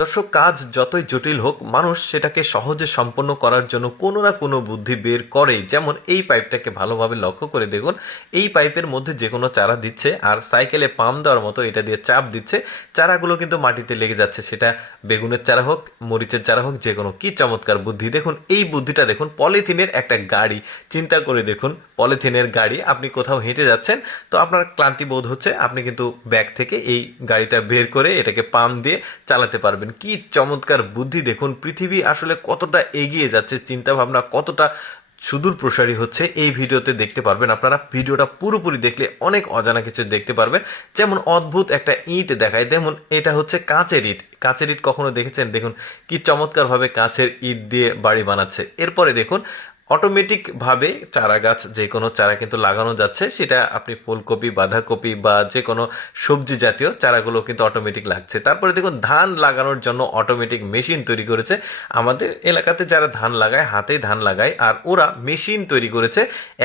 দর্শক, কাজ যতই জটিল হোক মানুষ সেটাকে সহজে সম্পন্ন করার জন্য কোনো না কোনো বুদ্ধি বের করেই। যেমন এই পাইপটাকে ভালোভাবে লক্ষ্য করে দেখুন, এই পাইপের মধ্যে যে কোনো চারা দিচ্ছে আর সাইকেলে পাম্প দেওয়ার মতো এটা দিয়ে চাপ দিচ্ছে, চারাগুলো কিন্তু মাটিতে লেগে যাচ্ছে। সেটা বেগুনের চারা হোক, মরিচের চারা হোক, যে কোনো। কি চমৎকার বুদ্ধি! দেখুন এই বুদ্ধিটা দেখুন, পলিথিনের একটা গাড়ি। চিন্তা করে দেখুন, পলিথিনের গাড়ি, আপনি কোথাও হেঁটে যাচ্ছেন, তো আপনার ক্লান্তি বোধ হচ্ছে, আপনি কিন্তু ব্যাগ থেকে এই গাড়িটা বের করে এটাকে পাম্প দিয়ে চালাতে পারবেন। কি চমৎকার বুদ্ধি! দেখুন পৃথিবী আসলে কতটা এগিয়ে যাচ্ছে, চিন্তা ভাবনা কতটা সুদূর প্রসারী হচ্ছে, এই ভিডিওতে দেখতে পারবেন। আপনারা ভিডিওটা পুরোপুরি দেখলে অনেক অজানা কিছু দেখতে পারবেন। যেমন অদ্ভুত একটা ইট দেখায়, যেমন এটা হচ্ছে কাঁচের ইট। কাঁচের ইট কখনো দেখেছেন? দেখুন কি চমৎকারভাবে কাঁচের ইট দিয়ে বাড়ি বানাচ্ছে। এরপরে দেখুন অটোমেটিকভাবে চারা গাছ, যে কোনো চারা কিন্তু লাগানো যাচ্ছে। সেটা আপনি ফুলকপি, বাঁধাকপি বা যে কোনো সবজি জাতীয় চারাগুলো কিন্তু অটোমেটিক লাগছে। তারপরে দেখুন ধান লাগানোর জন্য অটোমেটিক মেশিন তৈরি করেছে। আমাদের এলাকাতে যারা ধান লাগায়, হাতেই ধান লাগায়, আর ওরা মেশিন তৈরি করেছে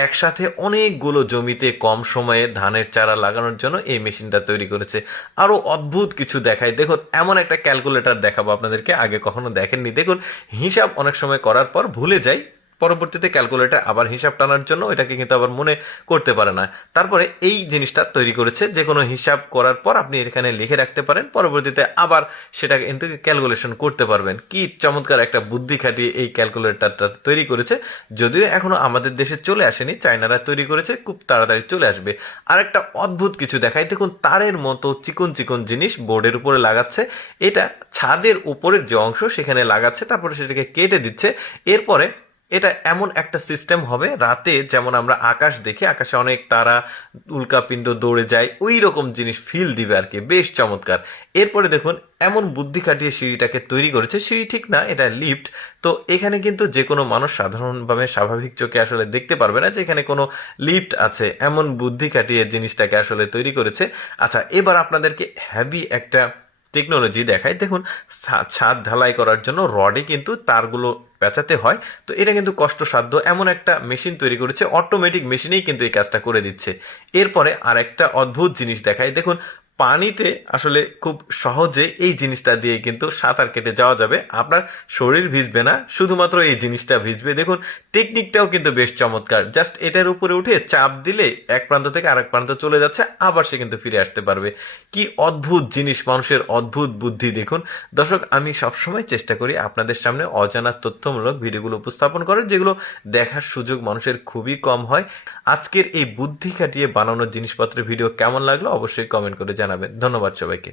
একসাথে অনেকগুলো জমিতে কম সময়ে ধানের চারা লাগানোর জন্য এই মেশিনটা তৈরি করেছে। আরও অদ্ভুত কিছু দেখায়। দেখুন এমন একটা ক্যালকুলেটর দেখাবো আপনাদেরকে, আগে কখনো দেখেননি। দেখুন হিসাব অনেক সময় করার পর ভুলে যাই, পরবর্তীতে ক্যালকুলেটর আবার হিসাব টানার জন্য এটাকে কিন্তু আবার মনে করতে পারে না। তারপরে এই জিনিসটা তৈরি করেছে, যে কোনো হিসাব করার পর আপনি এখানে লিখে রাখতে পারেন, পরবর্তীতে আবার সেটাকে কিন্তু ক্যালকুলেশন করতে পারবেন। কি চমৎকার একটা বুদ্ধি খাটিয়ে এই ক্যালকুলেটরটা তৈরি করেছে। যদিও এখনো আমাদের দেশে চলে আসেনি, চায়নারা তৈরি করেছে, খুব তাড়াতাড়ি চলে আসবে। আর একটা অদ্ভুত কিছু দেখায়, দেখুন তারের মতো চিকন চিকন জিনিস বোর্ডের উপরে লাগাচ্ছে। এটা ছাদের উপরের যে অংশ সেখানে লাগাচ্ছে, তারপরে সেটাকে কেটে দিচ্ছে। এরপরে এটা এমন একটা সিস্টেম হবে, রাতে যেমন আমরা আকাশ দেখি, আকাশে অনেক তারা, উল্কাপিণ্ড দৌড়ে যায়, ওই রকম জিনিস ফিল দিবে আর কি। বেশ চমৎকার। এরপরে দেখুন এমন বুদ্ধি খাটিয়ে সিঁড়িটাকে তৈরি করেছে। সিঁড়ি ঠিক না, এটা লিফট। তো এখানে কিন্তু যে কোনো মানুষ সাধারণভাবে স্বাভাবিক চোখে আসলে দেখতে পারবে না যে এখানে কোনো লিফট আছে। এমন বুদ্ধি খাটিয়ে জিনিসটাকে আসলে তৈরি করেছে। আচ্ছা, এবার আপনাদেরকে হ্যাভি একটা টেকনোলজি দেখায়। দেখুন ছাদ ঢালাই করার জন্য রডে কিন্তু তারগুলো পেঁচাতে হয়। তো এটা কিন্তু কষ্টসাধ্য, এমন একটা মেশিন তৈরি করেছে, অটোমেটিক মেশিনেই কিন্তু এই কাজটা করে দিচ্ছে। এরপরে আর একটা অদ্ভুত জিনিস দেখায়। দেখুন পানিতে আসলে খুব সহজে এই জিনিসটা দিয়ে কিন্তু সাঁতার কেটে যাওয়া যাবে। আপনার শরীর ভিজবে না, শুধুমাত্র এই জিনিসটা ভিজবে। দেখুন টেকনিকটাও কিন্তু বেশ চমৎকার। জাস্ট এটার উপরে উঠে চাপ দিলে এক প্রান্ত থেকে আরেক প্রান্ত চলে যাচ্ছে, আবার সে কিন্তু ফিরে আসতে পারবে। কি অদ্ভুত জিনিস, মানুষের অদ্ভুত বুদ্ধি! দেখুন দর্শক, আমি সবসময় চেষ্টা করি আপনাদের সামনে অজানা তথ্যমূলক ভিডিওগুলো উপস্থাপন করার, যেগুলো দেখার সুযোগ মানুষের খুবই কম হয়। আজকের এই বুদ্ধি খাটিয়ে বানানোর জিনিসপত্রের ভিডিও কেমন লাগলো অবশ্যই কমেন্ট করে জানাবেন। ধন্যবাদ সবাইকে।